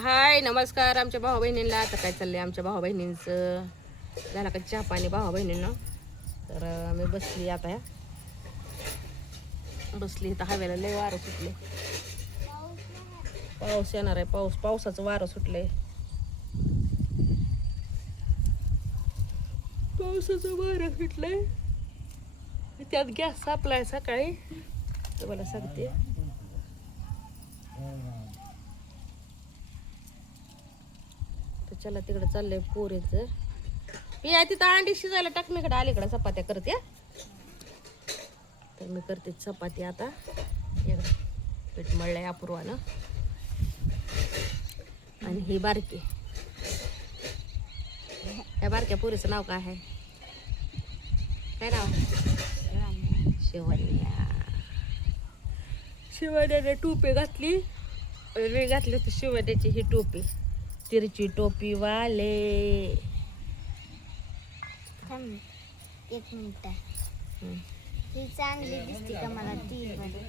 हाय नमस्कार आमच्या भाऊ बहिणींना. आता काय चाललंय आमच्या भाऊ बहिणींचं, झाला का चहा पाणी भाऊ बहिणींना. तर मी बसली आता, बसली इथं हवेला. लय वारं सुटले, पाऊस येणार आहे. पावसाचं वारं सुटलंय, पावसाचं वारं सुटलंय. त्यात गॅस सापलाय सकाळी, तुम्हाला सांगते. तर चला तिकडे चाललंय पोरीचं. मी आहे तिथं अंडी शिजायला टाकण्याकडे अलीकडे चपात्या करते. तर मी करते चपाती आता. पीठ मळलंय अपूर्वानं. आणि ही बारकी, या बारक्या पोरीचं नाव काय आहे? काय नाव? शिवण्या. शिवण्याने टोपी घातली, मी घातली होती शिवण्याची ही टोपी. तिरची टोपी वाले. एक मिनिट, ही चांगली दिसते का मला टीव्ही मध्ये?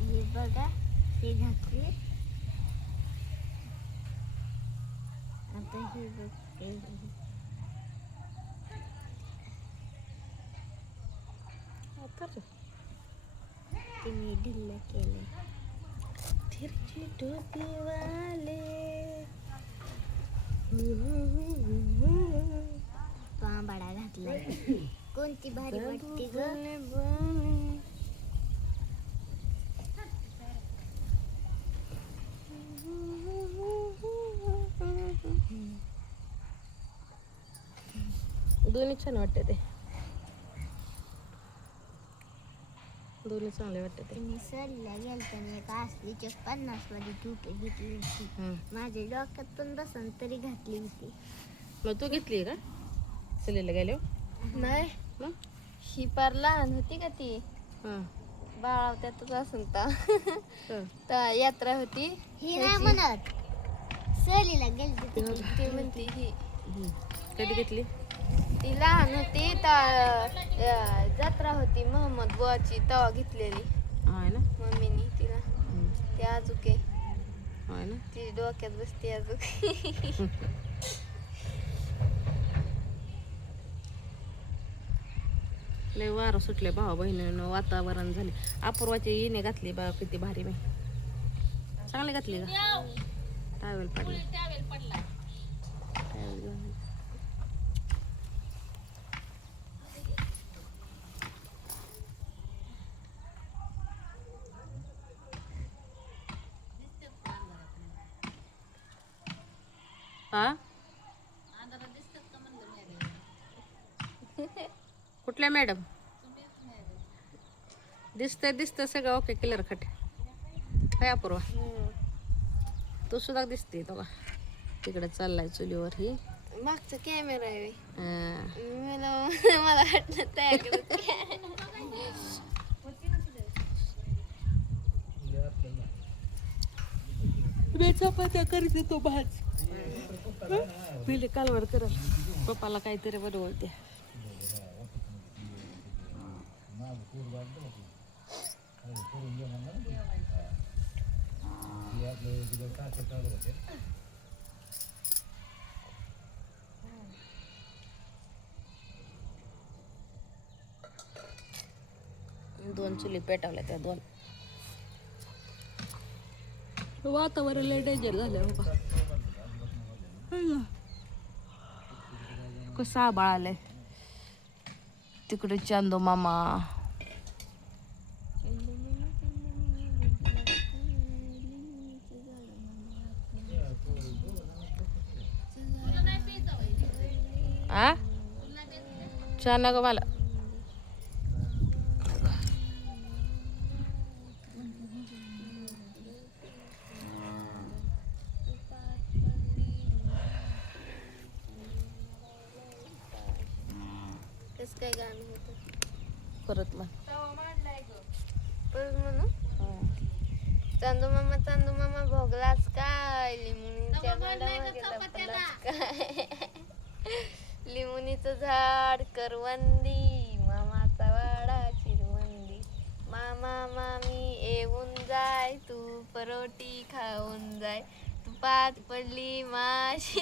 हे बघा, हे घातली. आता ही बघते, तिने ढिल्ल केले. तिरची टोपी वाले. पांबाडा घातलाय. कोणती भारी वाटते ग. दोन्ही छान वाटते ते, दोन्ही चांगले वाटते ते. मी सहलीला गेलताना एक असलीच्या 50 वाली टोपी घेतली होती. माझ्या डोक्यात पण बसन तरी घातली होती. मग तू घेतली का सहलीला गेलो? नाही, मग ही पार लहान होती का ती, हां बाळाव त्यातच असून हां. तर यात्रा होती. ही नाही म्हणत, सहलीला गेलती ती. ती म्हणते ही कधी घेतली? ती लहान होती तर जत्रा होती मोहम्मद बुवाची, तवा घेतलेली आहे ना. मम्मीनी तिला. ती आजूक आहे, आहे ना. ती डोक्यात बसते आजूक. लय वारं सुटले भाऊ बहिणीनं, वातावरण झाले. अपूर्वाची येणे घातली बा, किती भारी. मी चांगली घातली का? टावेल पडला. टावेल घेऊन. हा, कुठल्या मॅडम? दिसतंय सगळं ओके, क्लिअर खट. काय अपूर्वा, तू सुद्धा दिसते तो का? तिकडे चाललाय चुलीवर. ही मागचा कॅमेरा आहे. अं, मला वाटलं तयार मी चपात्या करते, तो भाज पहिले कालवड करत. पप्पाला काहीतरी बनवते. दोन चुली पेटवल्या त्या दोन. वातावरण लय डेंजर झालं हो का. कसं आबाळ आलंय तिकडे. चांदो मामा आ छान ना ग मला. कसं काय गाणं होतं परत मग परत म्हणू. चांदू मामा भोगलाच काय, लिमुनीच्या झाडामागे लपलाच काय. लिमुनीचं झाड करवंदी, मामा मामा मी येऊन जाय, तू परोटी खाऊन जाय, तू पाच पडली माशी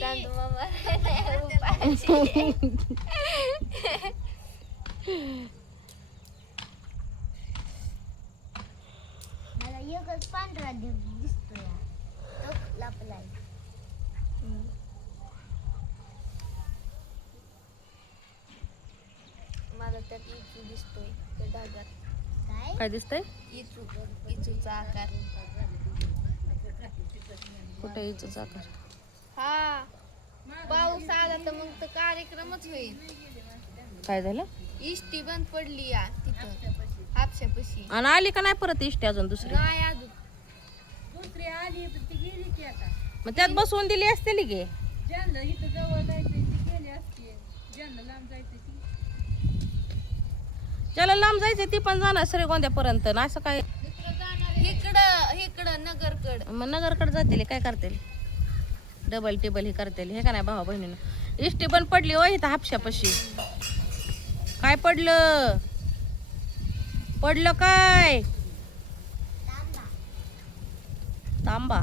चांद मामा उपाशी. मला एकच पांढरा दिसतोय तो लपलाय. मला त्यात इचू दिसतोय त्या ढगात. काय दिसतंय इचूचा आकार. कुठे इचूच आकार? हा पाऊस आला तर मग तर कार्यक्रमच होईल. काय झालं? इष्टी बंद पडली या तिथं हापशापाशी. आणि आली का नाही परत इष्टी अजून दुसरी? नाही अजून. मग त्यात बसवून दिली असते गे. ज्याला लांब जायचंय ती पण जाणार श्रीगोंद्यापर्यंत ना, असं काय? इकडं नगरकड. मग नगरकडे जातील काय करतील? डबल टेबल हे करतील हे का नाही भावा बहिणीनं? इष्टी पण पडली हो इथं हापशापाशी. काय पडलं? पडलं काय? तांबा.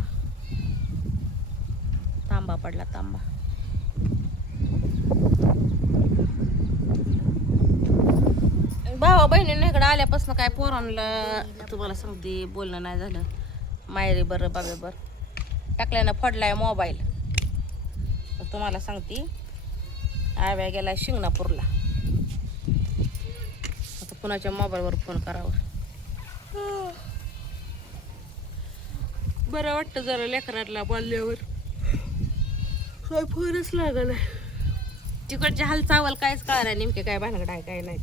तांबा पडला तांबा. भावा बहिणीनं इकडे आल्यापासून काय पोरांना तुम्हाला सांगते बोलणं नाही झालं. मायरी बरं बाबे बरं टाकल्यानं फोडलाय मोबाईल. तुम्हाला सांगते आव्या गेलाय शिंगणापूरला. आता कुणाच्या मोबाईलवर फोन करावा. बरं वाटतं जरा लेकराला बोलल्यावर. काय फोनच लागला. तिकडचे हालचावल कायच कळणार नेमके काय भानगड आहे काय नाही.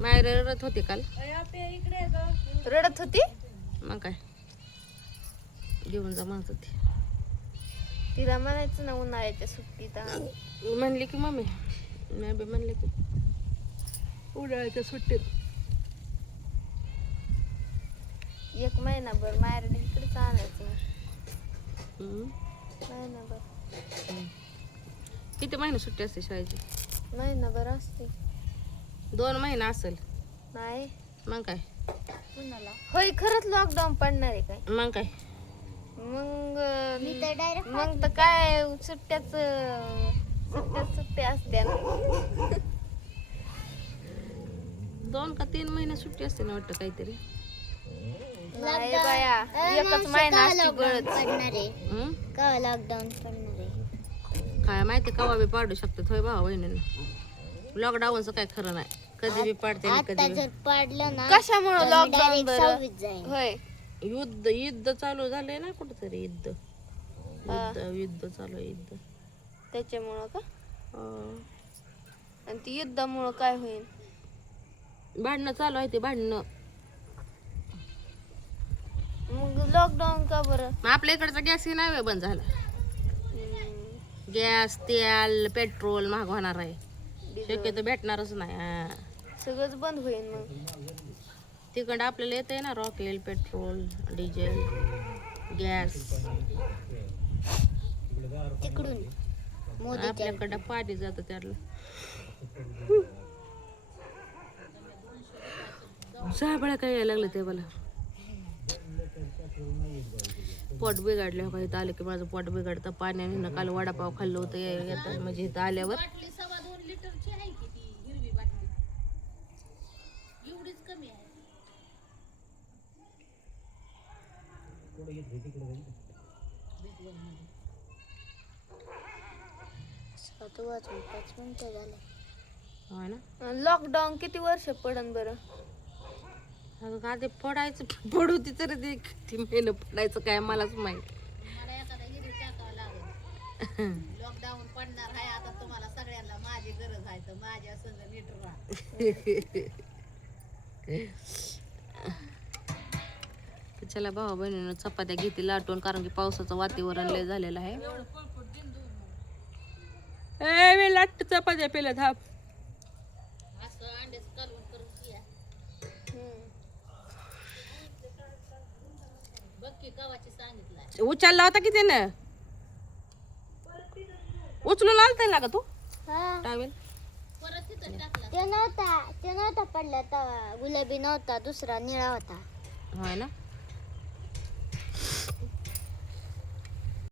मायर रडत होती काल. रडत होती. मग काय घेऊन जा म्हणत होती. तिला म्हणायचं ना उन्हाळ्याच्या सुट्टीत म्हणली की मम्मी मी बी म्हणले की उन्हाळ्याच्या सुट्टीत 1 महिनाभर माहेर इकडेच आणायचं. महिनाभर. किती महिने सुट्टी असते शाळेची? महिनाभर असते. 2 महिने असेल. नाही मग काय? कुणाला? होय खरंच लॉकडाऊन पडणार आहे काय? मग काय? मग मी तर डायरेक्ट मग तर काय सुट्ट्या असत्या. 2 का 3 महिने सुट्टी असते ना वाटतं काहीतरी. नाही बाया एकच महिना असते बळच. पडणार आहे. हं? का लॉकडाऊन पडणार आहे? काय माहिती कवा बी पाडू शकतात होय भावा बहिणीनं. लॉकडाऊनचं काय खरं नाही. कधी बी पाडते आणि आता कधी जर पडलं ना कशामुळे तर लॉकडाऊन डायरेक्ट बरं? 26 जाईल. होय युद्ध चालू झालंय ना कुठंतरी. युद्ध चालू आहे युद्ध. त्याच्यामुळं का? हा. आणि ती युद्धामुळं काय होईल? भांडणं चालू आहे ते भांडणं. मग लॉकडाऊन का बरं? मग आपल्या इकडचा गॅस ही नाही बंद झाला. गॅस तेल पेट्रोल महाग होणार आहे. शक्यतो भेटणारच नाही. हा. सगळंच बंद होईल मग. तिकडं आपल्याला येतंय ना रॉकेल पेट्रोल डिझेल गॅस. तिकडून मोदीच्या आपल्याकडं पाणी जातं त्याला. साबळा काय यायला लागलं ते मला. पोट बिघडलं का इथं आलं की माझं पोट बिघडतं पाण्याने. काल वडापाव खाल्लं होतं येतं म्हणजे इथं आल्यावर. वाजून 5 मिनिटं झाले. हो ना. लॉकडाऊन किती वर्ष पडन बरं? अगं का ते पडायचं पडू ती तरी ते किती महिने पडायचं काय मलाच माहित. लॉकडाऊन पडणार आहे आता तुम्हाला सगळ्यांना. माझी गरज आहे तर माझ्या संग नीट राहा. चला भावा बहिणीनं चपात्या घेते लाटून कारण की पावसाचं वातावरण लय झालेलं आहे. मी लाट चपात्या पेल्या धाप. उचलला होता की त्यानं? उचलून आलता ना का तू हा टावेल? ते तो नव्हता पडला, तर गुलाबी नव्हता, दुसरा निळा होता. होय ना